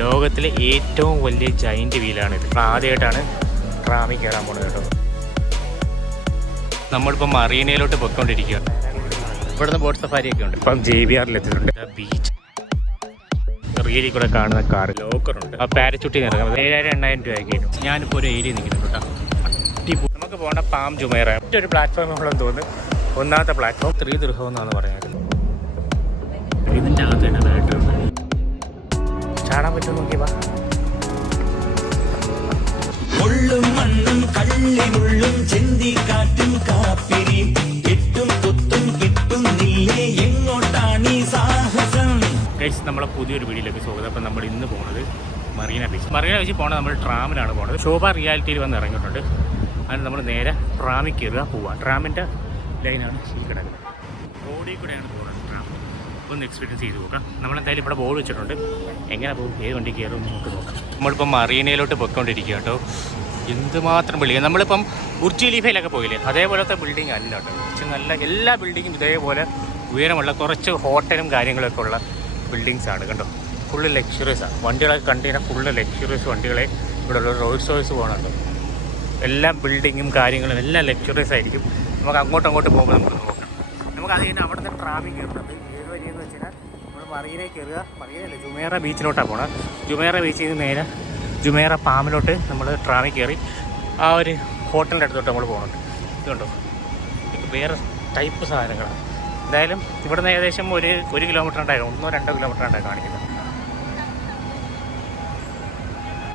ലോകത്തിലെ ഏറ്റവും വലിയ ജൈൻറ്റ് വീലാണിത്. ആദ്യമായിട്ടാണ് ട്രാമിൽ കയറാൻ പോകുന്നത് കേട്ടോ. നമ്മളിപ്പോൾ മറീനയിലോട്ട് പൊയ്ക്കൊണ്ടിരിക്കുകയാണ്. ഇവിടുന്ന് ബോട്ട് സഫാരിയൊക്കെ ഉണ്ട്. ഇപ്പം JBR എത്തിയിട്ടുണ്ട്. ബീച്ച് റീലിൽ കൂടെ കാണുന്ന കാർ ലോക്കറുണ്ട്. ആ പാരച്ചൂട്ടിൽ നിന്ന് ഇറങ്ങാം. 7,000-8,000 രൂപയ്ക്ക്. ഞാനിപ്പോൾ ഒരു ഏരിയ നിൽക്കുന്നുണ്ട് കേട്ടോ. നമുക്ക് പോകേണ്ട പാം ജുമൈറ. മറ്റൊരു പ്ലാറ്റ്ഫോമുകളെന്ന് തോന്നുന്നു. ഒന്നാമത്തെ പ്ലാറ്റ്ഫോം 3 ദിർഹം എന്നാണ് പറയുന്നത്. ഇതിൻ്റെ അകത്ത് തന്നെ ആയിട്ടുണ്ട്. ചാടാൻ പറ്റും നോക്കിയപ്പാ. മുള്ളും മണ്ണും കള്ളിമുള്ളും ചെന്തിക്കാറ്റും കാപ്പിരിയും എട്ടും കുത്തും കിട്ടുന്നില്ലേ എങ്ങോട്ടാണ് ഈ സാഹസം. ഗൈസ്, നമ്മളെ പുതിയൊരു വീഡിയോയിലേക്ക് സ്വാഗതം. അപ്പം നമ്മൾ ഇന്ന് പോകുന്നത് മറീന ബീച്ച്. മറീന ബീച്ചിൽ പോകണത് നമ്മൾ ട്രാമിലാണ് പോകുന്നത്. ശോഭ റിയാലിറ്റിയിൽ വന്ന് ഇറങ്ങിയിട്ടുണ്ട്. അതിന് നമ്മൾ നേരെ ട്രാമിൽ കയറുക പോവുക. ട്രാമിൻ്റെ ലൈനാണ് ഈ കിടക്കുന്നത്. റോഡിൽ കൂടെയാണ് പോകുന്നത് ട്രാം. ഒന്ന് എക്സ്പീരിയൻസ് ചെയ്ത് നോക്കാം. നമ്മളെന്തായാലും ഇവിടെ ബോർഡ് വെച്ചിട്ടുണ്ട്. എങ്ങനെ പോകും, ഏത് വണ്ടി കയറും നമുക്ക് നോക്കാം. നമ്മളിപ്പം മറീനയിലോട്ട് പൊയ്ക്കൊണ്ടിരിക്കുക കേട്ടോ. എന്തുമാത്രം ബിൽഡിങ്. നമ്മളിപ്പം ബുർജ് ഖലീഫയിലൊക്കെ പോയില്ലേ, അതേപോലത്തെ ബിൽഡിംഗ് അല്ല കേട്ടോ. പക്ഷെ നല്ല എല്ലാ ബിൽഡിങ്ങും ഇതേപോലെ ഉയരമുള്ള കുറച്ച് ഹോട്ടലും കാര്യങ്ങളൊക്കെ ഉള്ള ബിൽഡിങ്സ് ആണ് കണ്ടോ. ഫുള്ള് ലക്ഷറീസ് ആണ്. വണ്ടികളൊക്കെ കണ്ടു കഴിഞ്ഞാൽ ഫുള്ള് ലക്ഷറീസ് വണ്ടികളെ ഇവിടെ ഉള്ള. റോൾസ് റോയ്സ് പോകണുണ്ടോ. എല്ലാ ബിൽഡിങ്ങും കാര്യങ്ങളും എല്ലാം ലക്ഷറീസ് ആയിരിക്കും. നമുക്ക് അങ്ങോട്ട് പോകുമ്പോൾ നമുക്ക് നോക്കാം. നമുക്ക് അത് കഴിഞ്ഞാൽ അവിടെ നിന്ന് ട്രാമിൽ കയറുന്നത് ഏത് വരിയെന്ന് വെച്ച് കഴിഞ്ഞാൽ നമ്മൾ മറീനയിൽ കയറുക. മറീനയല്ല, ജുമൈറ ബീച്ചിലോട്ടാണ് പോകണം. ജുമൈറ ബീച്ചിൽ നിന്ന് നേരെ ജുമൈറ പാമിലോട്ട് നമ്മൾ ട്രാമിൽ കയറി ആ ഒരു ഹോട്ടലിൻ്റെ അടുത്തോട്ട് നമ്മൾ പോകുന്നുണ്ട്. ഇതുണ്ടോ, ഇത് വേറെ ടൈപ്പ് സാധനങ്ങളാണ്. എന്തായാലും ഇവിടെ നിന്ന് ഏകദേശം ഒരു കിലോമീറ്റർ ഉണ്ടായിരുന്നു, 1-2 കിലോമീറ്റർ ഉണ്ടായി കാണിക്കുന്നത്.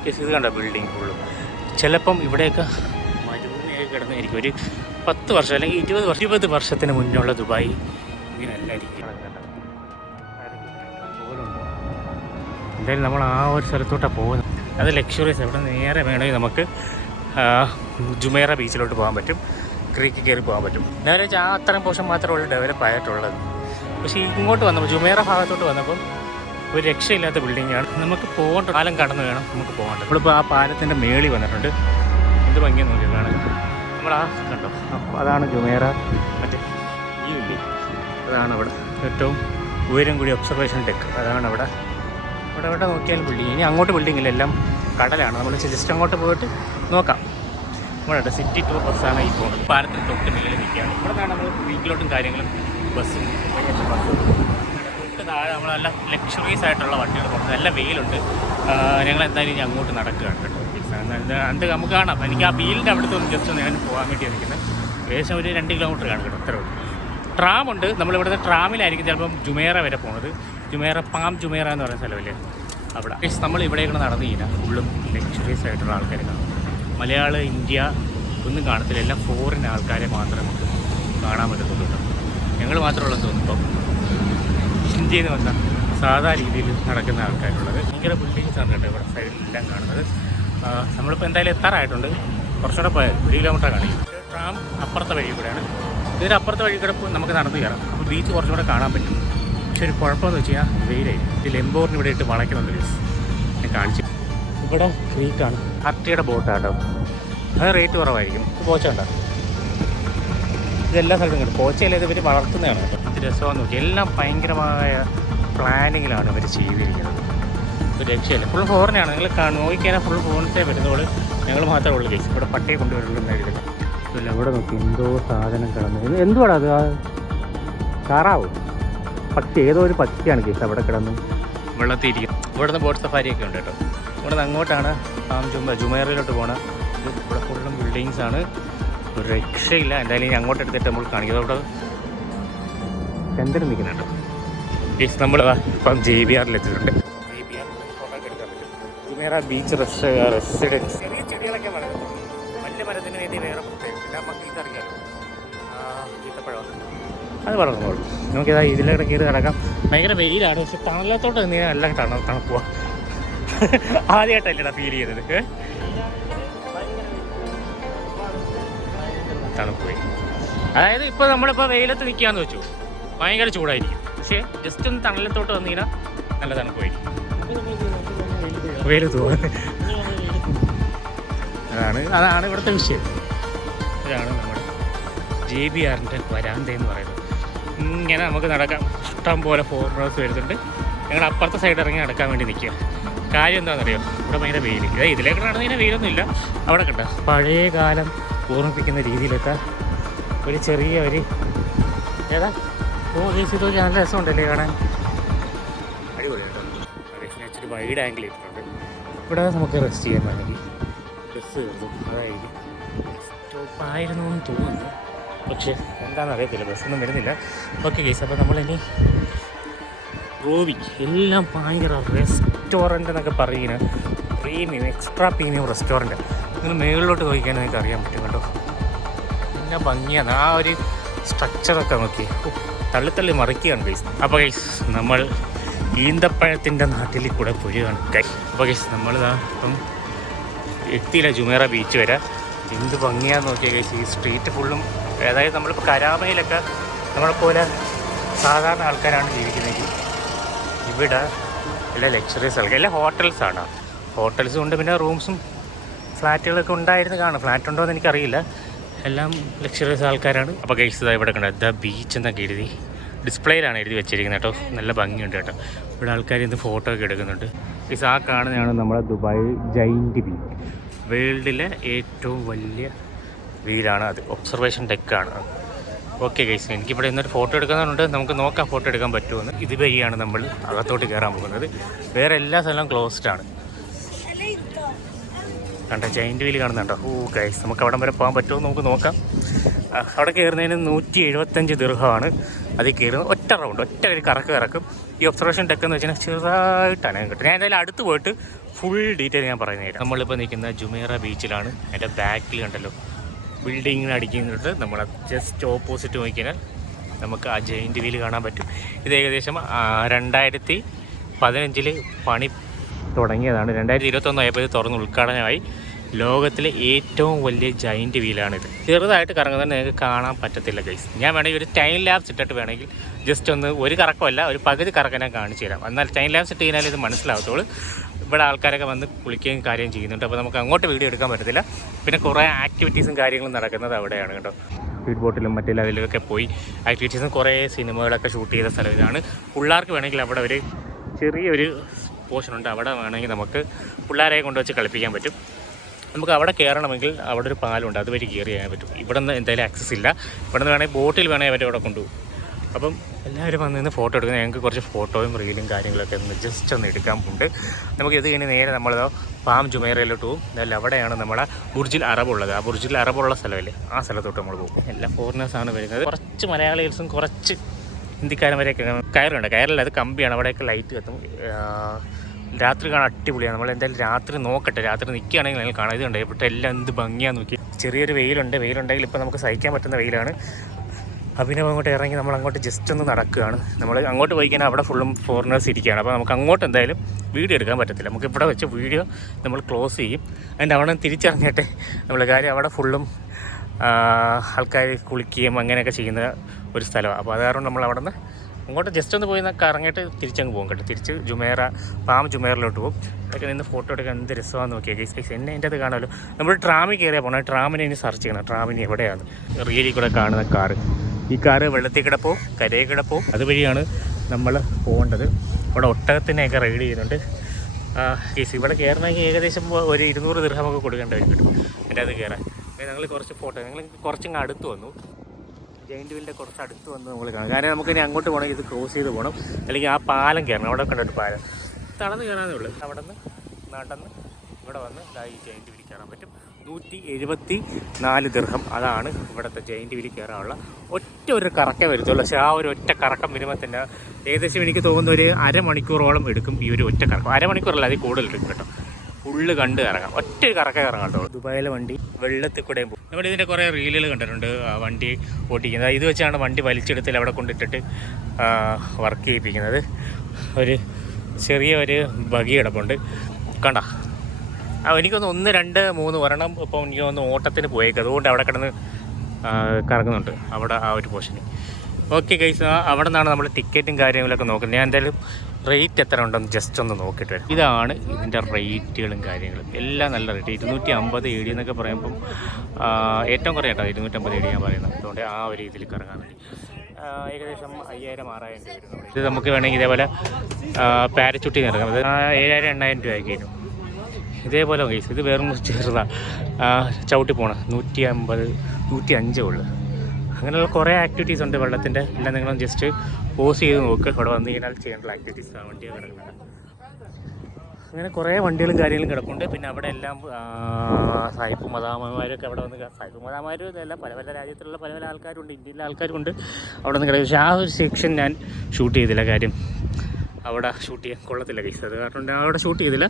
ഇത് കണ്ടോ ബിൽഡിങ് ഫുള്ളും. ചിലപ്പം ഇവിടെയൊക്കെ മരുഭൂമിയായി കിടന്നായിരിക്കും. ഒരു 10 വർഷം അല്ലെങ്കിൽ 20 വർഷത്തിന് മുന്നുള്ള ദുബായ് ഇങ്ങനെയല്ലായിരിക്കും. എന്തായാലും നമ്മൾ ആ ഒരു സ്ഥലത്തോട്ടാണ് പോകുന്നത്. അത് ലക്ഷറീസ്. ഇവിടെ നേരെ വേണമെങ്കിൽ നമുക്ക് ജുമൈറ ബീച്ചിലോട്ട് പോകാൻ പറ്റും. ക്രീക്ക് കയറി പോകാൻ പറ്റും. നേരെ വെച്ചാൽ ആ അത്രയും പോർഷൻ മാത്രമേ ഡെവലപ്പ് ആയിട്ടുള്ളത്. പക്ഷേ ഇങ്ങോട്ട് വന്നപ്പോൾ ജുമൈറ ഭാഗത്തോട്ട് വന്നപ്പം ഒരു രക്ഷയില്ലാത്ത ബിൽഡിങ്ങാണ്. നമുക്ക് പോകേണ്ട പാലം കടന്ന് വേണം നമുക്ക് പോകേണ്ടത്. നമ്മളിപ്പോൾ ആ പാലത്തിൻ്റെ മേളിൽ വന്നിട്ടുണ്ട്. എന്ത് ഭംഗിയെന്ന് നോക്കി കാണാൻ. നമ്മൾ ആ കണ്ടോ, അതാണ് ജുമൈറ. മറ്റേ ഈ ബിൽഡിങ് അതാണ് അവിടെ ഏറ്റവും ഉയരം കൂടി ഒബ്സർവേഷൻ ഡെക്ക്. അതാണ് അവിടെ നോക്കിയാൽ ബിൽഡിങ്. ഇനി അങ്ങോട്ട് ബിൽഡിംഗ് ഇല്ല, എല്ലാം കടലാണ്. നമ്മൾ ജസ്റ്റ് അങ്ങോട്ട് പോയിട്ട് നോക്കാം. നമ്മുടെ സിറ്റി ടൂർ ബസ്സാണ് ഈ പോകുന്നത്. പാലത്തിന് തൊട്ട് മേളിൽ നിൽക്കുകയാണ്. ഇവിടെ നിന്നാണ് നമ്മൾ വീട്ടിലോട്ടും കാര്യങ്ങളും ബസ്സും തൊട്ട് താഴെ നമ്മൾ നല്ല ലക്ഷറീസ് ആയിട്ടുള്ള വണ്ടികൾ പോകുന്നത്. നല്ല വെയിലുണ്ട്. ഞങ്ങൾ എന്തായാലും ഇനി അങ്ങോട്ട് നടക്കുകയാണ് കേട്ടോ. അത് നമുക്ക് കാണാം. എനിക്ക് ആ വീലിൻ്റെ അവിടുത്തെ ഒന്ന് ജസ്റ്റ് ഞാൻ പോകാൻ വേണ്ടി നിൽക്കുന്നത്. ഏകദേശം ഒരു 2 കിലോമീറ്റർ കാണും കേട്ടോ. അത്ര ട്രാമുണ്ട്. നമ്മളിവിടുത്തെ ട്രാമിലായിരിക്കും ചിലപ്പം ജുമൈറ വരെ പോകുന്നത്. ജുമൈറ പാം ജുമൈറ എന്ന് പറയുന്ന സ്ഥലമില്ലേ, അവിടെ. നമ്മൾ ഇവിടേക്ക് നടന്നു കഴിഞ്ഞാൽ ഫുള്ളും ലക്ഷറീസ് ആയിട്ടുള്ള ആൾക്കാർ കാണും. മലയാളം, ഇന്ത്യ ഒന്നും കാണത്തില്ല. എല്ലാം ഫോറിൻ ആൾക്കാരെ മാത്രമേ നമുക്ക് കാണാൻ പറ്റത്തുള്ളൂ കേട്ടോ. ഞങ്ങൾ മാത്രമുള്ളതെന്ന് തോന്നുന്നു ഇപ്പം ഇന്ത്യയിൽ നിന്ന് വന്ന സാധാ രീതിയിൽ നടക്കുന്ന ആൾക്കാരുള്ളത്. ഭയങ്കര ബിൽഡിങ്സ് ആണ് കേട്ടോ ഇവിടെ സൈഡിലെല്ലാം കാണുന്നത്. നമ്മളിപ്പോൾ എന്തായാലും എത്താറായിട്ടുണ്ട്. കുറച്ചുകൂടെ പോയാൽ 1 കിലോമീറ്റർ കാണിക്കും. ട്രാം അപ്പുറത്തെ വഴി കൂടെയാണ്. ഇതിൻ്റെ അപ്പുറത്തെ വഴി കൂടെ നമുക്ക് നടന്നു കയറാം. അപ്പോൾ ബീച്ച് കുറച്ചുകൂടെ കാണാൻ പറ്റും. പക്ഷെ ഒരു കുഴപ്പമെന്ന് വെച്ച് കഴിഞ്ഞാൽ വെയിലായി. ഈ ലെമ്പോറിന് ഇവിടെ ഇട്ട് വളയ്ക്കുന്നുണ്ട്. ഞാൻ കാണിച്ചു. ഇവിടെ ക്രീക്കാണ്. ആർട്ടിയുടെ ബോട്ടാട്ടോ. അത് റേറ്റ് കുറവായിരിക്കും. പോച്ച ഉണ്ടോ, ഇതെല്ലാ സ്ഥലത്തും കിട്ടും. പോച്ചയല്ല, ഇത് ഇവർ വളർത്തുന്നതാണ് കേട്ടോ. അത് രസമാണെന്ന് നോക്കി. എല്ലാം ഭയങ്കരമായ പ്ലാനിങ്ങിലാണ് ഇവർ ചെയ്തിരിക്കുന്നത്. ഒരു രക്ഷയില്ല. ഫുൾ ഫോറിനാണ്. നിങ്ങൾ നോക്കിക്കഴിഞ്ഞാൽ ഫുൾ ഫോറിനത്തെ വരുന്നോളൂ. ഞങ്ങൾ മാത്രമേ ഉള്ളൂ കേസ്. ഇവിടെ പട്ടിയെ കൊണ്ടുവരുള്ളൂ എഴുതില്ല. ഇല്ല, ഇവിടെ നോക്കി എന്തോ സാധനം കിടന്നു. എന്തുവാണ് അത്? താറാവ്, പക്ഷി, ഏതോ ഒരു പക്ഷിയാണ് കേസ് അവിടെ കിടന്ന് വെള്ളത്തിരിക്കും. ഇവിടെ നിന്ന് ബോട്ട് സഫാരിയൊക്കെ ഉണ്ട് കേട്ടോ. ഇവിടെ നിന്ന് അങ്ങോട്ടാണ് ജുമൈറയിലോട്ട് പോകണം. ഇവിടെ ഫുള്ളും ബിൽഡിങ്സ് ആണ്. ഒരു രക്ഷയില്ല. എന്തായാലും ഇനി അങ്ങോട്ട് എടുത്തിട്ട് നമ്മൾ കാണിക്കുന്നത്. അവിടെ എന്തിനും നിൽക്കുന്നുണ്ട് കേസ്. നമ്മൾ ഇപ്പം JBR എത്തിയിട്ടുണ്ട്. JBR ഫോട്ടോ ഒക്കെ എടുക്കാൻ പറ്റും. Jumeirah beach residence. ചെറിയ ചെടികളൊക്കെ വളരുന്നു. വലിയ മരത്തിന് വേണ്ടി വേറെ പ്രത്യേകം. എല്ലാ മക്കൾക്ക് അറിയാമല്ലോ, ഈത്തപ്പഴം അത് വളർന്നോളൂ. നമുക്കിതാ ഇതിലൂടെ കയറി നടക്കാം. ഭയങ്കര വെയിലാണ്. പക്ഷെ തണലത്തോട്ട് നിന്ന് എല്ലാം തണുപ്പുക. ആദ്യമായിട്ടല്ലേടാ ഫീൽ ചെയ്തത്. തണുപ്പ്. അതായത് ഇപ്പോൾ നമ്മളിപ്പോൾ വെയിലത്ത് നിൽക്കാന്ന് വെച്ചു, ഭയങ്കര ചൂടായിരിക്കും. പക്ഷേ ജസ്റ്റ് ഒന്ന് തണലത്തോട്ട് വന്നു കഴിഞ്ഞാൽ നല്ല തണുപ്പായിരിക്കും. വെയിലത്ത് പോകാൻ അതാണ് ഇവിടുത്തെ വിഷയം. ഇതാണ് നമ്മുടെ JBRൻ്റെ വരാന്ത എന്ന് പറയുന്നത്. ഇങ്ങനെ നമുക്ക് നടക്കാം. ഇഷ്ടം പോലെ ഫോറിനേഴ്സ് വരുന്നുണ്ട്. ഞങ്ങൾ അപ്പുറത്തെ സൈഡ് ഇറങ്ങി നടക്കാൻ വേണ്ടി നിൽക്കുക. കാര്യം എന്താണെന്നറിയോ, ഇവിടെ ഭയങ്കര വെയിൽ. ഇതിലേക്ക് നടന്നതിന് വെയിലൊന്നുമില്ല. അവിടെ കണ്ട പഴയ കാലം ഓർമ്മിപ്പിക്കുന്ന രീതിയിലൊക്കെ ഒരു ചെറിയ ഒരു ഏതാ ഇതൊക്കെ നല്ല രസമുണ്ടല്ലേ കാണാൻ. അടിപൊളി കേട്ടോ. ഇച്ചിരി വൈഡ് ആംഗിൾ ഇട്ടിട്ടുണ്ട്. ഇവിടെ നമുക്ക് റെസ്റ്റ് ചെയ്യാൻ വേണമെങ്കിൽ ബസ് കയറും. അതായിരിക്കും സ്റ്റോപ്പായിരുന്നു എന്ന് തോന്നുന്നു, പക്ഷേ എന്താണെന്ന് അറിയത്തില്ല, ബസ്സൊന്നും വരുന്നില്ല. ഓക്കെ ഗൈസ്, അപ്പോൾ നമ്മളിനി റോബി എല്ലാം ഭയങ്കര റെസ്റ്റോറൻറ്റ് എന്നൊക്കെ പറയുന്നത് പ്രീമിയം എക്സ്ട്രാ പ്രീമിയം റെസ്റ്റോറൻറ്റ്. നിങ്ങൾ മേളിലോട്ട് നോക്കിക്കാൻ നിങ്ങൾക്ക് അറിയാൻ പറ്റും കേട്ടോ. പിന്നെ ഭംഗിയാണ് ആ ഒരു സ്ട്രക്ചറൊക്കെ നോക്കി തള്ളി മറിക്കുകയാണ് ഗൈസ്. അപ്പോൾ ഗൈസ് നമ്മൾ ഈന്തപ്പഴത്തിൻ്റെ നാട്ടിൽ കൂടെ പോരുകയാണ് ഗൈസ്. അപ്പോൾ ഗൈസ് നമ്മളിതാ ഇപ്പം എത്തിയില്ല ജുമേറ ബീച്ച് വരെ. എന്ത് ഭംഗിയാന്ന് നോക്കിയാൽ ഗൈസ്. ഈ സ്ട്രീറ്റ് ഫുള്ളും അതായത് നമ്മളിപ്പോൾ കരാമയിലൊക്കെ നമ്മളെപ്പോലെ സാധാരണ ആൾക്കാരാണ് ജീവിക്കുന്നതെങ്കിൽ ഇവിടെ എല്ലാം ലക്ഷറീസ് ആൾക്കാർ, എല്ലാം ഹോട്ടൽസാണ്. ഹോട്ടൽസും ഉണ്ട്, പിന്നെ റൂംസും ഫ്ലാറ്റുകളൊക്കെ ഉണ്ടായിരുന്നു കാണും. ഫ്ലാറ്റ് ഉണ്ടോ എന്ന് എനിക്കറിയില്ല. എല്ലാം ലക്ഷറീസ് ആൾക്കാരാണ്. അപ്പോൾ ഗൈസ് ഇതാ ഇവിടെ കണ്ട ദ ബീച്ച് എന്നൊക്കെ എഴുതി ഡിസ്പ്ലേയിലാണ് എഴുതി വെച്ചിരിക്കുന്നത് കേട്ടോ. നല്ല ഭംഗിയുണ്ട് കേട്ടോ. ഇവിടെ ആൾക്കാർ ഇന്ന് ഫോട്ടോ ഒക്കെ എടുക്കുന്നുണ്ട്. ഗൈസ് ആ കാണുന്നതാണ് നമ്മുടെ ദുബായ് ജൈൻറ്റ് വീൽ. വേൾഡിലെ ഏറ്റവും വലിയ വീലാണ് അത്. ഒബ്സർവേഷൻ ഡെക്കാണ്. ഓക്കെ ഗൈസ്, എനിക്കിവിടെ ഇന്നൊരു ഫോട്ടോ എടുക്കുന്നുണ്ട്. നമുക്ക് നോക്കാം ഫോട്ടോ എടുക്കാൻ പറ്റുമെന്ന്. ഇതുവഴിയാണ് നമ്മൾ അകത്തോട്ട് കയറാൻ പോകുന്നത്. വേറെ എല്ലാ സ്ഥലവും ക്ലോസ്ഡാണ്. കണ്ട ജൈൻറ്റ് വീൽ കാണുന്നുണ്ടോ? ഓ ഗൈസ്, നമുക്ക് അവിടെ വരെ പോകാൻ പറ്റുമോ നമുക്ക് നോക്കാം. അവിടെ കയറുന്നതിന് 175 ദിർഹമാണ്. അതിൽ കയറുന്ന ഒറ്റ റൗണ്ട്, ഒറ്റ ഒരു കറക്കും. ഈ ഒബ്സർവേഷൻ ഡെക്ക് എന്ന് വെച്ചാൽ ചെറുതായിട്ടാണ് കിട്ടും. ഞാൻ എന്തായാലും അടുത്ത് പോയിട്ട് ഫുൾ ഡീറ്റെയിൽ ഞാൻ പറയുന്നത്. നമ്മളിപ്പോൾ നിൽക്കുന്ന ജുമേറ ബീച്ചിലാണ്. എൻ്റെ ബാക്കിൽ കണ്ടല്ലോ ബിൽഡിങ്ങിന് അടിക്കുന്നുണ്ട്. നമ്മൾ ജസ്റ്റ് ഓപ്പോസിറ്റ് നോക്കിയാൽ നമുക്ക് ആ ജൈൻറ്റ് വീൽ കാണാൻ പറ്റും. ഇത് ഏകദേശം 2015 പണി തുടങ്ങിയതാണ്. 2021 ആയപ്പോൾ ഇത് തുറന്ന് ഉദ്ഘാടനമായി. ലോകത്തിലെ ഏറ്റവും വലിയ ജൈൻറ്റ് വീലാണിത്. ചെറുതായിട്ട് കറങ്ങുന്നത് നിങ്ങൾക്ക് കാണാൻ പറ്റത്തില്ല ഗൈസ്. ഞാൻ വേണമെങ്കിൽ ഒരു ടൈം ലാബ്സ് ഇട്ടിട്ട് വേണമെങ്കിൽ ജസ്റ്റ് ഒന്ന് ഒരു കറക്കമല്ല ഒരു പകുതി കറക്കം ഞാൻ കാണിച്ചു തരാം. എന്നാൽ ടൈം ലാബ്സ് ഇട്ട് കഴിഞ്ഞാൽ ഇത് മനസ്സിലാകത്തുള്ളൂ. ഇവിടെ ആൾക്കാരൊക്കെ വന്ന് കുളിക്കുകയും കാര്യം ചെയ്യുന്നുണ്ട്. അപ്പോൾ നമുക്ക് അങ്ങോട്ട് വീഡിയോ എടുക്കാൻ പറ്റത്തില്ല. പിന്നെ കുറേ ആക്ടിവിറ്റീസും കാര്യങ്ങളും നടക്കുന്നത് അവിടെയാണ് കേട്ടോ. സ്പീഡ് ബോട്ടിലും മറ്റു ലെവലിലൊക്കെ പോയി ആക്ടിവിറ്റീസും കുറേ സിനിമകളൊക്കെ ഷൂട്ട് ചെയ്ത സ്ഥലം ഇതാണ്. പിള്ളേർക്ക് വേണമെങ്കിൽ അവിടെ ഒരു ചെറിയൊരു പോർഷനുണ്ട്. അവിടെ വേണമെങ്കിൽ നമുക്ക് പിള്ളേരെ കൊണ്ടുവച്ച് കളിപ്പിക്കാൻ പറ്റും. നമുക്ക് അവിടെ കയറണമെങ്കിൽ അവിടെ ഒരു പാലമുണ്ട്, അതുവഴി കയറി ചെയ്യാൻ പറ്റും. ഇവിടെ നിന്ന് എന്തായാലും ആക്സസ് ഇല്ല. ഇവിടെ നിന്ന് വേണമെങ്കിൽ ബോട്ടിൽ വേണമെങ്കിൽ അവരെ അവിടെ കൊണ്ടുപോകും. അപ്പം എല്ലാവരും വന്ന് നിന്ന് ഫോട്ടോ എടുക്കുന്നത്. ഞങ്ങൾക്ക് കുറച്ച് ഫോട്ടോയും റീലും കാര്യങ്ങളൊക്കെ ഒന്ന് ജസ്റ്റ് ഒന്ന് എടുക്കാറുണ്ട്. നമുക്ക് ഇത് കഴിഞ്ഞ് നേരെ നമ്മളത് പാം ജുമേറയിലോട്ട് പോകും. എന്നാലും അവിടെയാണ് നമ്മളെ ബുർജിൽ അറബ് ഉള്ളത്. ആ ബുർജിൽ അറബുള്ള സ്ഥലമല്ലേ, ആ സ്ഥലത്തോട്ട് നമ്മൾ പോകും. എല്ലാ ഫോറിനേഴ്സാണ് വരുന്നത്. കുറച്ച് മലയാളികൾസും കുറച്ച് ഹിന്ദിക്കാരൻ വരെയൊക്കെ കയറുണ്ട്. കയറില്ല, അത് കമ്പിയാണ്. അവിടെയൊക്കെ ലൈറ്റ് കത്തും. രാത്രി കാണാൻ അടിപൊളിയാണ്. നമ്മൾ എന്തായാലും രാത്രി നോക്കട്ടെ. രാത്രി നിൽക്കുകയാണെങ്കിൽ നിങ്ങൾ കാണാം. ഇത് കണ്ടേ ഇവിടെ എല്ലാം എന്ത് ഭംഗിയാന്ന് നോക്കി. ചെറിയൊരു വെയിലുണ്ടെങ്കിൽ ഇപ്പോൾ നമുക്ക് സഹിക്കാൻ പറ്റുന്ന വെയിലാണ്. അഭിനവ് അങ്ങോട്ട് ഇറങ്ങി നമ്മൾ അങ്ങോട്ട് ജസ്റ്റ് ഒന്ന് നടക്കുകയാണ്. നമ്മൾ അങ്ങോട്ട് പോയിക്കാൻ അവിടെ ഫുള്ളും ഫോറിനേഴ്സ് ഇരിക്കുകയാണ്. അപ്പോൾ നമുക്ക് അങ്ങോട്ട് എന്തായാലും വീഡിയോ എടുക്കാൻ പറ്റത്തില്ല. നമുക്ക് ഇവിടെ വെച്ച് വീഡിയോ നമ്മൾ ക്ലോസ് ചെയ്യും. അതിൻ്റെ അവിടെ തിരിച്ചറിഞ്ഞിട്ട് നമ്മൾ കാര്യം അവിടെ ഫുള്ളും ആൾക്കാർ കുളിക്കുകയും അങ്ങനെയൊക്കെ ചെയ്യുന്ന ഒരു സ്ഥലമാണ്. അപ്പോൾ അത് കാരണം നമ്മൾ അവിടെ നിന്ന് അങ്ങോട്ട് ജസ്റ്റ് ഒന്ന് പോയി കറങ്ങിയിട്ട് തിരിച്ചങ്ങ് പോകും കേട്ടോ. തിരിച്ച് പാം ജുമേറിലോട്ട് പോകും. അതൊക്കെ നിന്ന് ഫോട്ടോ എടുക്കാൻ എന്ത് രസമാണെന്ന് നോക്കിയാൽ ഗൈസ്. എന്നെ എൻ്റെ അത് കാണുമല്ലോ. നമ്മൾ ട്രാമിൽ കയറിയാൽ പോകണം. ട്രാമിനെ ഇനി സെർച്ച് ചെയ്യണം. ട്രാമിന് എവിടെയാണ് റിയലി കൂടെ കാണുന്ന കാറ്. ഈ കാറ് വെള്ളത്തിൽ കിടപ്പോ കരയിൽ കിടപ്പോ അതുവഴിയാണ് നമ്മൾ പോകേണ്ടത്. അവിടെ ഒട്ടകത്തിനെയൊക്കെ റൈഡ് ചെയ്യുന്നുണ്ട് ഗൈസ്. ഇവിടെ കയറണമെങ്കിൽ ഏകദേശം ഒരു 200 ദിർഹമൊക്കെ കൊടുക്കേണ്ടി വരും കേട്ടോ എൻ്റെ അത് കയറാൻ. ഞങ്ങൾ കുറച്ച് ഫോട്ടോ ഞങ്ങൾ കുറച്ചങ്ങ് അടുത്ത് വന്നു. ജൈൻറ്റ് വീലിൻ്റെ കുറച്ച് അടുത്ത് വന്ന് നമ്മൾ കാണാം. കാരണം നമുക്ക് ഇനി അങ്ങോട്ട് പോകണമെങ്കിൽ ഇത് ക്രോസ് ചെയ്ത് പോകണം. അല്ലെങ്കിൽ ആ പാലം കയറണം. അവിടെ കണ്ടിട്ട് പാലം തടന്ന് കയറാനേ ഉള്ളൂ. അവിടെ നിന്ന് നടന്ന് ഇവിടെ വന്ന് ഈ ജൈൻറ്റ് വീലിൽ കയറാൻ പറ്റും. 174 ദിർഹം അതാണ് ഇവിടുത്തെ ജൈൻറ്റ് വീലിൽ കയറാനുള്ള ഒറ്റ ഒരു കറക്കേ വരുത്തുള്ളൂ. പക്ഷേ ആ ഒരു ഒറ്റ കറക്കം വരുമ്പോൾ തന്നെ ഏകദേശം എനിക്ക് തോന്നുന്ന ഒരു അരമണിക്കൂറോളം എടുക്കും ഈ ഒരു ഒറ്റ കറക്കം. അരമണിക്കൂറല്ല, അതിൽ കൂടുതൽ എടുക്കും കേട്ടോ. ഫുള്ള് കണ്ട് ഇറങ്ങാം. ഒറ്റ കറക്കേ ഇറങ്ങാം കേട്ടോ. ദുബായിലെ വണ്ടി വെള്ളത്തിൽ കൂടെയും പോകും. നമ്മൾ ഇതിൻ്റെ കുറേ റീലുകൾ കണ്ടിട്ടുണ്ട് വണ്ടി ഓടിക്കുന്നത്. ഇത് വെച്ചാണ് വണ്ടി വലിച്ചെടുത്തിൽ അവിടെ കൊണ്ടിട്ടിട്ട് വർക്ക് ചെയ്യിപ്പിക്കുന്നത്. ഒരു ചെറിയ ഒരു ബഗി കിടപ്പുണ്ട് കണ്ട. എനിക്കൊന്ന് 1, 2, 3 ഒരെണ്ണം ഇപ്പോൾ എനിക്ക് ഒന്ന് ഓട്ടത്തിന് പോയേക്കും. അതുകൊണ്ട് അവിടെ കിടന്ന് കറങ്ങുന്നുണ്ട് അവിടെ ആ ഒരു പോർഷന്. ഓക്കെ ഗൈസ്, അവിടെ നിന്നാണ് നമ്മൾ ടിക്കറ്റും കാര്യങ്ങളൊക്കെ നോക്കുന്നത്. ഞാൻ എന്തായാലും റേറ്റ് എത്ര ഉണ്ടെന്ന് ജസ്റ്റ് ഒന്ന് നോക്കിയിട്ട് വരാം. ഇതാണ് ഇതിൻ്റെ റേറ്റുകളും കാര്യങ്ങളും എല്ലാം നല്ല റേറ്റ്. 250 AD എന്നൊക്കെ പറയുമ്പം ഏറ്റവും കുറേ കേട്ടോ 250 AD ഞാൻ പറയുന്നത്. അതുകൊണ്ട് ആ ഒരു രീതിയിൽ കറങ്ങാൻ വേണ്ടി ഏകദേശം 5000-6000 രൂപ വരുന്നു. ഇത് നമുക്ക് വേണമെങ്കിൽ ഇതേപോലെ പാരച്യൂട്ടിൽ നിന്ന് ഇറങ്ങാം. അത് 7000-8000 രൂപ ആക്കിയിരുന്നു. ഇതേപോലെ കേസ് ഇത് വേറെ ചെറുതാണ്, ചവിട്ടി പോകണം 150-105 ഉള്ളു. അങ്ങനെയുള്ള കുറേ ആക്ടിവിറ്റീസ് ഉണ്ട് വെള്ളത്തിൻ്റെ. എല്ലാം നിങ്ങളും ജസ്റ്റ് പോസ് ചെയ്ത് നോക്കുക. ഇവിടെ വന്നു കഴിഞ്ഞാൽ ചെയ്യേണ്ട ആക്ടിവിറ്റീസാണ്. വണ്ടിയൊക്കെ കിടക്കുന്നുണ്ട്. അങ്ങനെ കുറേ വണ്ടികളും കാര്യങ്ങളും കിടപ്പുണ്ട്. പിന്നെ അവിടെ എല്ലാം സായിപ്പ് മദാമമാരൊക്കെ അവിടെ വന്ന്, സായിപ്പ് മദാമാരും ഇതല്ല, പല പല രാജ്യത്തിലുള്ള പല പല ആൾക്കാരുണ്ട്, ഇന്ത്യയിലെ ആൾക്കാരുണ്ട് അവിടെ നിന്ന് കിടക്കും. പക്ഷേ ആ ഒരു സെക്ഷൻ ഞാൻ ഷൂട്ട് ചെയ്തില്ല. കാര്യം അവിടെ ഷൂട്ട് ചെയ്യാൻ കൊള്ളത്തില്ല കേസ്. അത് കാരണം അവിടെ ഷൂട്ട് ചെയ്തില്ല.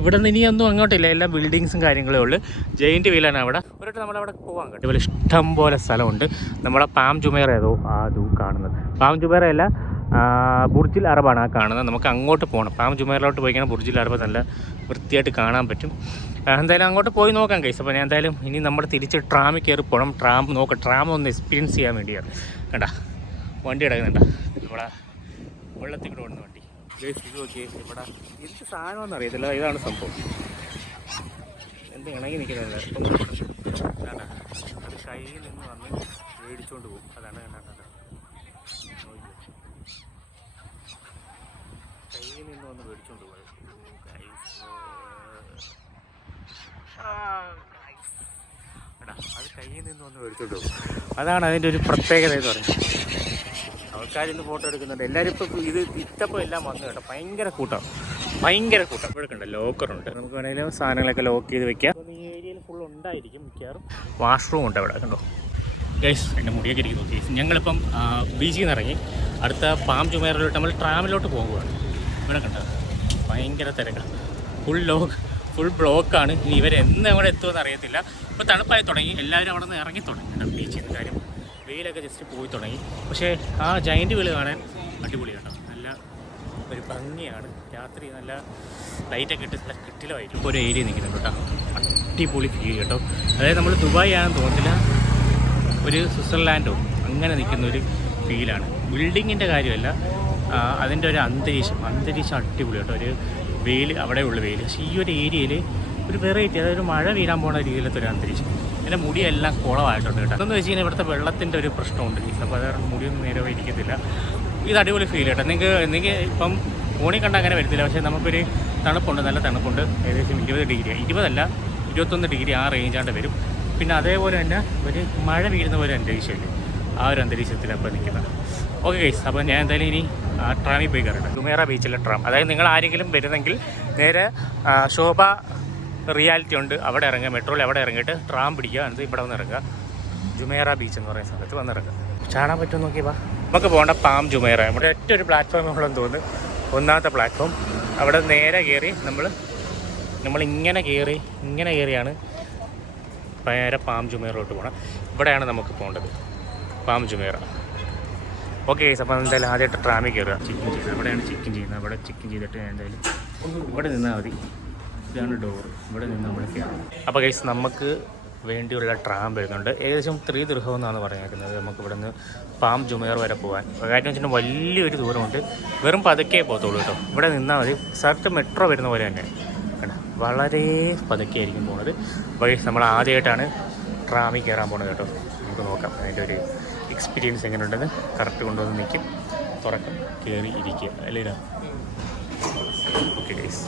ഇവിടെ നിന്ന് ഇനിയൊന്നും അങ്ങോട്ടില്ല, എല്ലാം ബിൽഡിങ്സും കാര്യങ്ങളേ ഉള്ളൂ. ജയിൻറ്റ് വീലാണ് അവിടെ. ഒരിട്ട് നമ്മളവിടെ പോകാൻ കേട്ടോ. ഇതുപോലെ ഇഷ്ടം പോലെ സ്ഥലമുണ്ട്. നമ്മളെ പാം ജുമേറ ഏതോ അതും കാണുന്നത്. പാം ജുമേറ അല്ല, ബുർജിൽ അറബാണ് ആ കാണുന്നത്. നമുക്ക് അങ്ങോട്ട് പോകണം. പാം ജുമേറിലോട്ട് പോയി കഴിഞ്ഞാൽ ബുർജിൽ അറബ് നല്ല വൃത്തിയായിട്ട് കാണാൻ പറ്റും. എന്തായാലും അങ്ങോട്ട് പോയി നോക്കാം കേസ്. അപ്പോൾ ഞാൻ എന്തായാലും ഇനി നമ്മൾ തിരിച്ച് ട്രാമിൽ കയറി പോകണം. ട്രാം ഒന്ന് എക്സ്പീരിയൻസ് ചെയ്യാൻ വേണ്ടിയാണ്. കണ്ടാ വണ്ടി കിടക്കുന്നുണ്ട, ഇവിടെ വെള്ളത്തിൽ കൂടെ ഓടുന്ന വണ്ടി. ഇത് നോക്കിയേ, ഇവിടെ എന്ത് സാധനമെന്ന് അറിയത്തില്ല. ഇതാണ് സംഭവം. എന്ത് ഇണങ്ങി നിൽക്കുന്നത് അത് കയ്യിൽ നിന്ന് വന്ന് മേടിച്ചുകൊണ്ട് പോകും. അതാണ് കയ്യിൽ നിന്ന് വന്ന് മേടിച്ചുകൊണ്ട് പോകുന്നത്. അത് കയ്യിൽ നിന്ന് വന്ന് മേടിച്ചുകൊണ്ട് പോകും. അതാണ് അതിൻ്റെ ഒരു പ്രത്യേകത എന്ന് പറയുന്നത്. ആൾക്കാരിന്ന് ഫോട്ടോ എടുക്കുന്നുണ്ട്. എല്ലാവരും ഇപ്പോൾ ഇത് ഇട്ടപ്പോൾ എല്ലാം വന്നു കേട്ടോ. ഭയങ്കര കൂട്ടം. ഇവിടെ കണ്ടോ ലോക്കറുണ്ട്. നമുക്ക് വേണമെങ്കിലും സാധനങ്ങളൊക്കെ ലോക്ക് ചെയ്ത് വെക്കാം. ഈ ഏരിയയിൽ ഫുൾ ഉണ്ടായിരിക്കും മിക്കവാറും. വാഷ്റൂം ഉണ്ട് അവിടെ കണ്ടോ ഗൈസ്. എൻ്റെ മുടിയൊക്കെ ഇരിക്കുന്നു ഗൈസ്. ഞങ്ങളിപ്പം ബീച്ചിൽ നിന്ന് ഇറങ്ങി അടുത്ത പാം ജുമേറിലോട്ട് നമ്മൾ ട്രാമിലോട്ട് പോകുകയാണ്. ഇവിടെ കണ്ടോ ഭയങ്കര തിരക്കാണ്. ഫുൾ ബ്ലോക്കാണ്. ഇനി ഇവരെന്ന് അവിടെ എത്തുമെന്ന് അറിയത്തില്ല. ഇപ്പോൾ തണുപ്പായി തുടങ്ങി. എല്ലാവരും അവിടെ നിന്ന് ഇറങ്ങി തുടങ്ങി കേട്ടോ ബീച്ചിൽ നിന്ന്. കാര്യം വെയിലൊക്കെ ജസ്റ്റ് പോയി തുടങ്ങി. പക്ഷേ ആ ജയൻറ്റ് വീല് കാണാൻ അടിപൊളി കേട്ടോ. നല്ല ഒരു ഭംഗിയാണ്. രാത്രി നല്ല ലൈറ്റൊക്കെ ഇട്ട് നല്ല കിട്ടിലമായിരിക്കും. ഇപ്പോൾ ഒരു ഏരിയ നിൽക്കുന്നുണ്ട് കേട്ടോ. അടിപൊളി ഫീൽ കേട്ടോ. അതായത് നമ്മൾ ദുബായ് ആണെന്ന് തോന്നുന്നില്ല, ഒരു സ്വിറ്റ്സർലാൻഡോ അങ്ങനെ നിൽക്കുന്ന ഒരു ഫീലാണ്. ബിൽഡിങ്ങിൻ്റെ കാര്യമല്ല, അതിൻ്റെ ഒരു അന്തരീക്ഷം അടിപൊളി കേട്ടോ. ഒരു വെയിൽ, അവിടെയുള്ള വെയിൽ. പക്ഷേ ഈ ഒരു ഏരിയയിൽ ഒരു വെറൈറ്റി, അതായത് മഴ വീഴാൻ പോകുന്ന രീതിയിലത്തെ ഒരു അന്തരീക്ഷം. എൻ്റെ മുടിയെല്ലാം കുളമായിട്ടുണ്ട് കേട്ടോ. അതെന്ന് വെച്ച് കഴിഞ്ഞാൽ ഇവിടുത്തെ വെള്ളത്തിൻ്റെ ഒരു പ്രശ്നമുണ്ട്. അപ്പോൾ അത് മുടിയൊന്നും നേരെ ഇരിക്കത്തില്ല. ഇത് അടിപൊളി ഫീൽ കേട്ടോ. നിങ്ങൾക്ക് ഇപ്പം ഫോണിൽ കണ്ടാൽ അങ്ങനെ വരത്തില്ല. പക്ഷേ നമുക്കൊരു തണുപ്പുണ്ട്, നല്ല തണുപ്പുണ്ട്. ഏകദേശം 20 ഡിഗ്രി, 20 അല്ല 21 ഡിഗ്രി ആ റേഞ്ചാണ്ട് വരും. പിന്നെ അതേപോലെ തന്നെ ഒരു മഴ വീഴുന്ന പോലെ അന്തരീക്ഷമില്ല, ആ ഒരു അന്തരീക്ഷത്തിലപ്പോൾ നിൽക്കുന്നത്. ഓക്കെ ഗൈസ്, അപ്പോൾ ഞാൻ എന്തായാലും ഇനി ട്രാമിൽ പോയി കയറട്ടെ. ജുമേറ ബീച്ചിലെ ട്രാം. അതായത് നിങ്ങൾ ആരെങ്കിലും വരുന്നെങ്കിൽ നേരെ ശോഭ റിയാലിറ്റി ഉണ്ട്, അവിടെ ഇറങ്ങുക. മെട്രോയിൽ അവിടെ ഇറങ്ങിയിട്ട് ട്രാം പിടിക്കുക. എന്നിട്ട് ഇവിടെ വന്ന് ഇറങ്ങുക. ജുമേറ ബീച്ച് എന്ന് പറയുന്ന സ്ഥലത്ത് വന്നിറങ്ങുക. ചാടാൻ പറ്റുമെന്ന് നോക്കിയപ്പോൾ നമുക്ക് പോകേണ്ട പാം ജുമേറ. ഇവിടെ ഒറ്റ ഒരു പ്ലാറ്റ്ഫോം ഉള്ളതെന്ന് തോന്നുന്നു, ഒന്നാമത്തെ പ്ലാറ്റ്ഫോം. അവിടെ നേരെ കയറി നമ്മൾ ഇങ്ങനെ കയറിയാണ് നേരെ പാം ജുമേറോട്ട് പോകണം. ഇവിടെയാണ് നമുക്ക് പോകേണ്ടത്, പാം ജുമേറ. ഓക്കെ ഗൈസ്, അപ്പോൾ എന്തായാലും ആദ്യമായിട്ട് ട്രാമിൽ കയറുക. ചിക്കൻ ചെയ്യുന്നത് അവിടെയാണ് അവിടെ ചിക്കൻ ചെയ്തിട്ട് ഞാൻ എന്തായാലും ഇവിടെ നിന്നാൽ മതി. ഇതാണ് ഡോറ്, ഇവിടെ നിന്ന് നമ്മൾ കയറും. അപ്പോൾ ഗൈസ്, നമുക്ക് വേണ്ടിയുള്ള ട്രാം വരുന്നുണ്ട്. ഏകദേശം 3 ദിർഹം എന്നാണ് പറഞ്ഞേക്കുന്നത് നമുക്ക് ഇവിടെ നിന്ന് പാം ജുമേർ വരെ പോകാൻ. കാര്യം വെച്ചിട്ടുണ്ടെങ്കിൽ വലിയൊരു ദൂരമുണ്ട്. വെറും പതുക്കെ പോകത്തുള്ളൂ കേട്ടോ. ഇവിടെ നിന്നാൽ മതി. സ്ഥലത്ത് മെട്രോ വരുന്ന പോലെ തന്നെ കേട്ടോ. വളരെ പതുക്കെ ആയിരിക്കും പോകുന്നത്. അപ്പോൾ നമ്മൾ ആദ്യമായിട്ടാണ് ട്രാമിൽ കയറാൻ പോകുന്നത് കേട്ടോ. നമുക്ക് നോക്കാം അതിൻ്റെ ഒരു എക്സ്പീരിയൻസ് എങ്ങനെ ഉണ്ടെന്ന്. കറക്റ്റ് കൊണ്ടുവന്ന് നിൽക്കും, തുറക്കും, കയറി ഇരിക്കുക അല്ലേടാ. ഓക്കെ ഗൈസ്,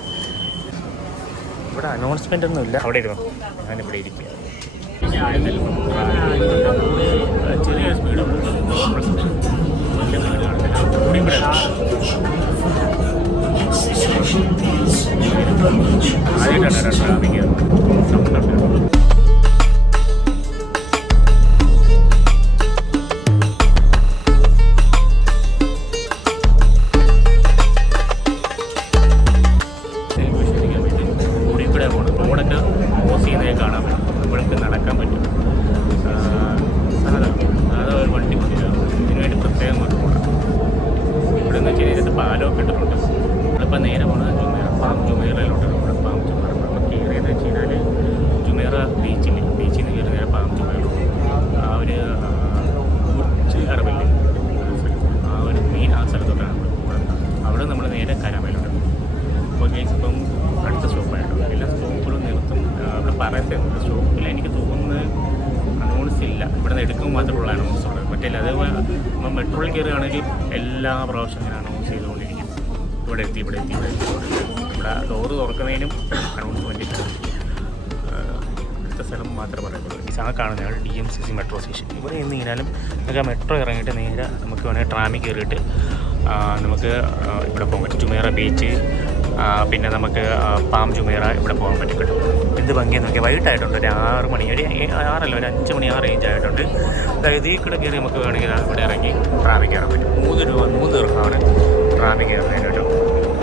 ഇവിടെ അനൗൺസ്മെൻ്റ് ഒന്നും ഇല്ല. അവിടെ ഇരുന്നു, ഞാനിവിടെ ഇരിക്കുക. ചെറിയ സ്പീഡും ആദ്യമായിട്ടാണ് ട്രാഫിക് സൗണ്ട്. പാലമൊക്കെ ഇട്ടിട്ടുണ്ട്. നമ്മളിപ്പോൾ നേരെ പോകുന്നത് പാം ജുമേറയിലോട്ട്. നമ്മുടെ പാം ജുമേറ നമ്മൾ കയറിയെന്ന് വെച്ച് കഴിഞ്ഞാൽ ജുമേറ പറ്റില്ല. അതേപോലെ നമ്മൾ മെട്രോയിൽ കയറുകയാണെങ്കിൽ എല്ലാ പ്രാവശ്യം ഇങ്ങനെ അനൗൺസ് ചെയ്തുകൊണ്ടിരിക്കും, ഇവിടെ എത്തി ഇവിടെ എത്തി ഇവിടെ എത്തി. ഇവിടെ ഡോറ് തുറക്കുന്നതിനും അനൗൺസ്മെൻറ്റ് അടുത്ത സ്ഥലം മാത്രമേ പറയുള്ളൂ. ഈ സാ കാണുന്നയാൾ DMCC മെട്രോ സ്റ്റേഷൻ. ഇവിടെ നിന്ന് കഴിഞ്ഞാലും നമുക്ക് ആ മെട്രോ ഇറങ്ങിയിട്ട് നേരെ നമുക്ക് വേണമെങ്കിൽ ട്രാമിൽ കയറിയിട്ട് നമുക്ക് ഇവിടെ പോകാൻ പറ്റും. ജുമേറ ബീച്ച്, പിന്നെ നമുക്ക് പാം ജുമേറ ഇവിടെ പോകാൻ പറ്റും കേട്ടോ. എന്ത് ഭംഗിയെന്ന് നോക്കിയാൽ വൈകിട്ടായിട്ടുണ്ട്. ഒരു 6 മണി, ഒരു 6 ഒരു 5 മണി ആ റേഞ്ച് ആയിട്ടുണ്ട്. അതായത് ഈ കൂടെ കയറി നമുക്ക് വേണമെങ്കിൽ ഇവിടെ ഇറങ്ങി ട്രാമിൽ കയറാൻ പറ്റും. 3 രൂപ 3 ദീർഘമാണ് ട്രാമിൽ കയറുന്നതിന് കേട്ടോ.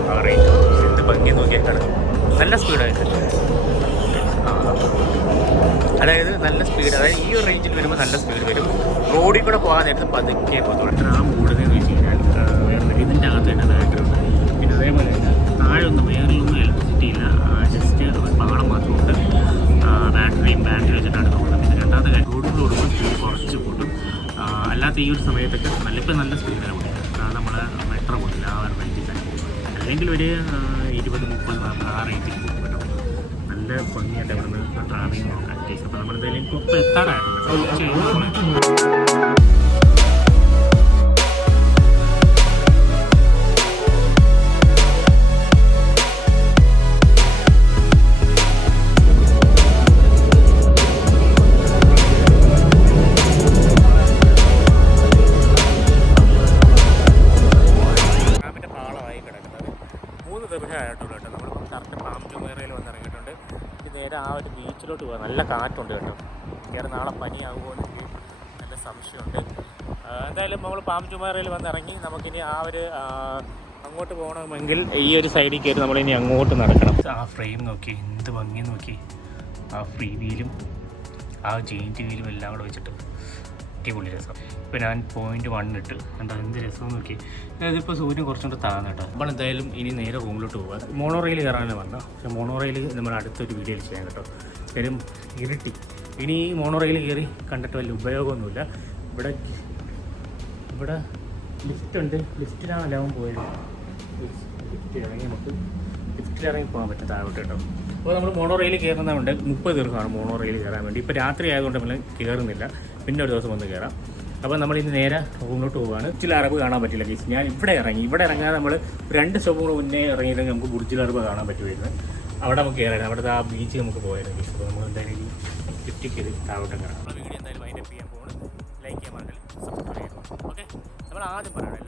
ആ റേഞ്ച് എന്ത് ഭംഗിയെന്ന് നോക്കിയാൽ കാണും. നല്ല സ്പീഡായിട്ട്, അതായത് നല്ല സ്പീഡ്, അതായത് ഈ ഒരു റേഞ്ചിൽ വരുമ്പോൾ നല്ല സ്പീഡ് വരും. റോഡിൽ കൂടെ പോകാൻ നേരത്തെ പതുക്കെ പോകത്തുള്ളൂ. ട്രാം ഓടുന്നതെന്ന് വെച്ച് കഴിഞ്ഞാൽ ഇതിൻ്റെ അകത്ത് തന്നെ ബാറ്ററുണ്ട്. പിന്നെ അതേപോലെ തന്നെ താഴൊന്നും വേറെയൊന്നും ഇലക്ട്രിസിറ്റി ഇല്ല, ജസ്റ്റ് പാളം മാത്രമുണ്ട്. ബാറ്ററി വെച്ചിട്ടാണ് പോകുന്നത്. പിന്നെ രണ്ടാമത്തെ കാര്യം, റോഡിൽ ഓടുമ്പോൾ സ്പീഡ് കുറച്ച് കൂട്ടും. അല്ലാത്ത ഈ ഒരു സമയത്തൊക്കെ ഇപ്പം നല്ല സ്പീഡിലാണ് ഓടുന്നത്. കാരണം നമ്മളെ മെട്രോ പോയില്ല ആ ഒരു റേഞ്ചിൽ തന്നെ, അല്ലെങ്കിൽ ഒരു 20, 30, 40 ആ റേഞ്ചിൽ പോകും കേട്ടോ. നല്ല ഭംഗിയായിട്ട് ഇവിടെ നിന്ന് ട്രാവലിംഗ് നോക്കാൻ കേസ്. അപ്പോൾ നമ്മളെന്തായാലും ഇപ്പോൾ എത്താറായിട്ടുണ്ട്. ആയിട്ടുള്ളൂ കേട്ടോ. നമ്മളിപ്പം കറക്റ്റ് പാം ജുമേറയിൽ വന്നിറങ്ങിയിട്ടുണ്ട്. ഇത് നേരെ ആ ഒരു ബീച്ചിലോട്ട് പോകാം. നല്ല കാറ്റുണ്ട് കേട്ടോ. വേറെ നാളെ പനിയാകുമോ എനിക്ക് നല്ല സംശയമുണ്ട്. എന്തായാലും നമ്മൾ പാം ജുമേറയിൽ വന്നിറങ്ങി നമുക്കിനി ആ ഒരു അങ്ങോട്ട് പോകണമെങ്കിൽ ഈ ഒരു സൈഡിൽ കയറി നമ്മളിനി അങ്ങോട്ട് നടക്കണം. ആ ഫ്രെയിം നോക്കി, എന്ത് ഭംഗി നോക്കി. ആ ഫ്രീ വീലും ആ ജെയിൻറ്റ് വീലും എല്ലാം കൂടെ വെച്ചിട്ട് അടിപൊളി രസം. ഇപ്പോൾ ഞാൻ 0.1 ഇട്ട് എന്താ എന്ത് രസം നോക്കി. അതിപ്പോൾ സൂര്യൻ കുറച്ചുകൂടെ താഴ്ന്നു കേട്ടോ. അപ്പോൾ എന്തായാലും ഇനി നേരെ റൂമിലോട്ട് പോകാം. മോണോ റെയിൽ കയറാനാണ് പറഞ്ഞത്. പക്ഷേ മോണോ റെയിൽ നമ്മൾ അടുത്തൊരു വീഡിയോയിൽ ചെയ്യാൻ കേട്ടോ. കാര്യം ഇരുട്ടി. ഇനി ഈ മോണോ റെയിൽ കയറി കണ്ടിട്ട് വലിയ ഉപയോഗമൊന്നുമില്ല. ഇവിടെ ലിഫ്റ്റ് ഉണ്ട്. ലിഫ്റ്റിലാണ് എല്ലാവരും പോയത്. ലിഫ്റ്റിലിറങ്ങി പോകാൻ പറ്റും താഴോട്ട് കേട്ടോ. അപ്പോൾ നമ്മൾ മോണോ റെയിൽ കയറുന്നതുകൊണ്ട് 30 ദീർഘമാണ് മോണോ റെയിൽ കയറാൻ വേണ്ടി. ഇപ്പോൾ രാത്രി ആയതുകൊണ്ട് നമ്മൾ കയറുന്നില്ല, പിന്നെ ഒരു ദിവസം വന്ന് കയറാം. അപ്പോൾ നമ്മളിന്ന് നേരെ റൂമിലോട്ട് പോവുകയാണ്. ബുർജിൽ അറബ് കാണാൻ പറ്റില്ല ഗൈസ്. ഞാൻ ഇവിടെ ഇറങ്ങാതെ നമ്മൾ 2 സ്റ്റോപ്പ് മുന്നേ ഇറങ്ങിയില്ലെങ്കിൽ നമുക്ക് ബുർജിൽ അറബ് കാണാൻ പറ്റുമായിരുന്നു. അവിടെ നമുക്ക് കയറായിരുന്നു. അവിടുത്തെ ആ ബീച്ച് നമുക്ക് പോയായിരുന്നു ഗൈസ്. അപ്പോൾ നമ്മൾ എന്തായാലും ലിഫ്റ്റ് കയറി താഴോട്ട് കയറാം. നമ്മുടെ വീഡിയോ എന്തായാലും വൈൻഡപ്പ് ചെയ്യാൻ പോകുന്നത്. ലൈക്ക് ചെയ്യാൻ പറഞ്ഞാൽ സബ്സ്ക്രൈബ് ചെയ്തു. ഓക്കെ, നമ്മൾ ആദ്യം പറയണം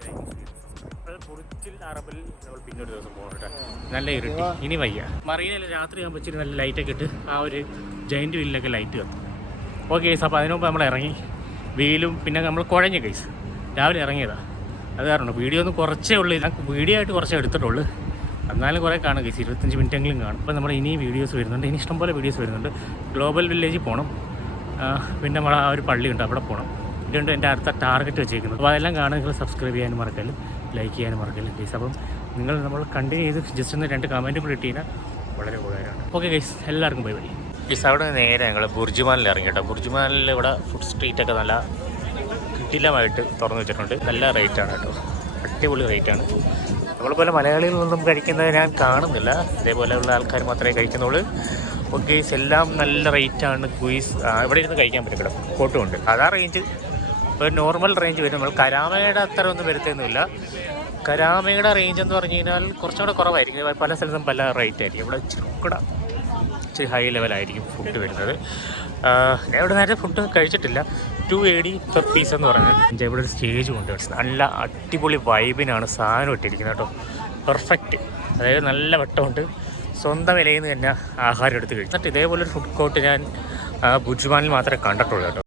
ബുർജിൽ അറബിൽ നമ്മൾ പിന്നൊരു ദിവസം പോകണം കേട്ടോ. നല്ല ഇരുട്ടി, ഇനി വയ്യ. മറീനയിൽ രാത്രി ആകുമ്പോൾ ഇച്ചിരി നല്ല ലൈറ്റൊക്കെ ഇട്ട് ആ ഒരു ജയിൻറ്റ് വീലിലൊക്കെ ലൈറ്റ് കത്തും. ഓക്കെ ഗൈസ്, അപ്പോൾ അതിന് മുമ്പ് നമ്മൾ ഇറങ്ങി. വെയിലും പിന്നെ നമ്മൾ കുഴഞ്ഞ ഗൈസ്. രാവിലെ ഇറങ്ങിയതാണ്, അത് കാരണം വീഡിയോ ഒന്ന് കുറച്ചേ ഉള്ളൂ. ഞാൻ വീഡിയോ ആയിട്ട് കുറച്ചേ എടുത്തിട്ടുള്ളൂ. എന്നാലും കുറേ കാണും ഗൈസ്, 25 മിനിറ്റെങ്കിലും കാണും. അപ്പോൾ നമ്മൾ ഇനി വീഡിയോസ് വരുന്നുണ്ട്. ഇനി ഇഷ്ടംപോലെ വീഡിയോസ് വരുന്നുണ്ട്. ഗ്ലോബൽ വില്ലേജിൽ പോകണം, പിന്നെ നമ്മൾ ആ ഒരു പള്ളിയുണ്ട് അവിടെ പോകണം. ഇതുകൊണ്ട് എൻ്റെ അടുത്ത ടാർഗറ്റ് വെച്ചേക്കുന്നത്. അപ്പോൾ അതെല്ലാം കാണാൻ നിങ്ങൾ സബ്സ്ക്രൈബ് ചെയ്യാനും മറക്കലും ലൈക്ക് ചെയ്യാനും മറക്കലും ഗൈസ്. അപ്പം നിങ്ങൾ നമ്മൾ കണ്ടിന്യൂ ചെയ്ത് ജസ്റ്റ് ഒന്ന് 2 കമൻറ്റും കൂടി ഇട്ട് കഴിഞ്ഞാൽ വളരെ ഉപകാരമാണ്. ഓക്കെ ഗൈസ്, എല്ലാവർക്കും ബൈ ബൈ. ഗൈസ്, അവിടെ നേരെ ഞങ്ങൾ ബുർജുമാനിൽ ഇറങ്ങി കേട്ടോ. ബുർജുമാനിൽ ഇവിടെ ഫുഡ് സ്ട്രീറ്റൊക്കെ നല്ല കിടിലമായിട്ട് തുറന്നു വെച്ചിട്ടുണ്ട്. നല്ല റേറ്റാണ് കേട്ടോ, അടിപൊളി റേറ്റാണ്. നമ്മളിപ്പോൾ മലയാളികളൊന്നും കഴിക്കുന്നത് ഞാൻ കാണുന്നില്ല. ഇതേപോലെയുള്ള ആൾക്കാർ മാത്രമേ കഴിക്കുന്നുള്ളൂ. ഓക്കെ, എല്ലാം നല്ല റേറ്റാണ്. ക്വീസ് ഇവിടെ ഇരുന്ന് കഴിക്കാൻ പറ്റും കേട്ടോ. കോട്ടുമുണ്ട്. അതാ റേഞ്ച്, ഒരു നോർമൽ റേഞ്ച് വരും. നമ്മൾ കരാമയുടെ അത്ര ഒന്നും വരുത്തൊന്നുമില്ല. കരാമയുടെ റേഞ്ച് എന്ന് പറഞ്ഞു കഴിഞ്ഞാൽ കുറച്ചും കൂടെ കുറവായിരിക്കും. പല സ്ഥലത്തും പല റേറ്റ് ആയിരിക്കും. ഇവിടെ ഇച്ചിരി ഹൈ ലെവലായിരിക്കും ഫുഡ് വരുന്നത്. ഞാൻ ഇവിടെ നേരത്തെ ഫുഡ് കഴിച്ചിട്ടില്ല. 280 പെർ പീസ് എന്ന് പറഞ്ഞാൽ ഇവിടെ ഒരു സ്റ്റേജും ഉണ്ട്. നല്ല അടിപൊളി വൈബിനാണ് സാധനം ഇട്ടിരിക്കുന്നത് കേട്ടോ. പെർഫെക്റ്റ്, അതായത് നല്ല വട്ടമുണ്ട്. സ്വന്തം വിലയിൽ നിന്ന് തന്നെ ആഹാരം എടുത്ത് കഴിച്ചു. എന്നിട്ട് ഇതേപോലൊരു ഫുഡ് കോർട്ട് ഞാൻ ബുർജുമാനിൽ മാത്രമേ കണ്ടിട്ടുള്ളൂ കേട്ടോ.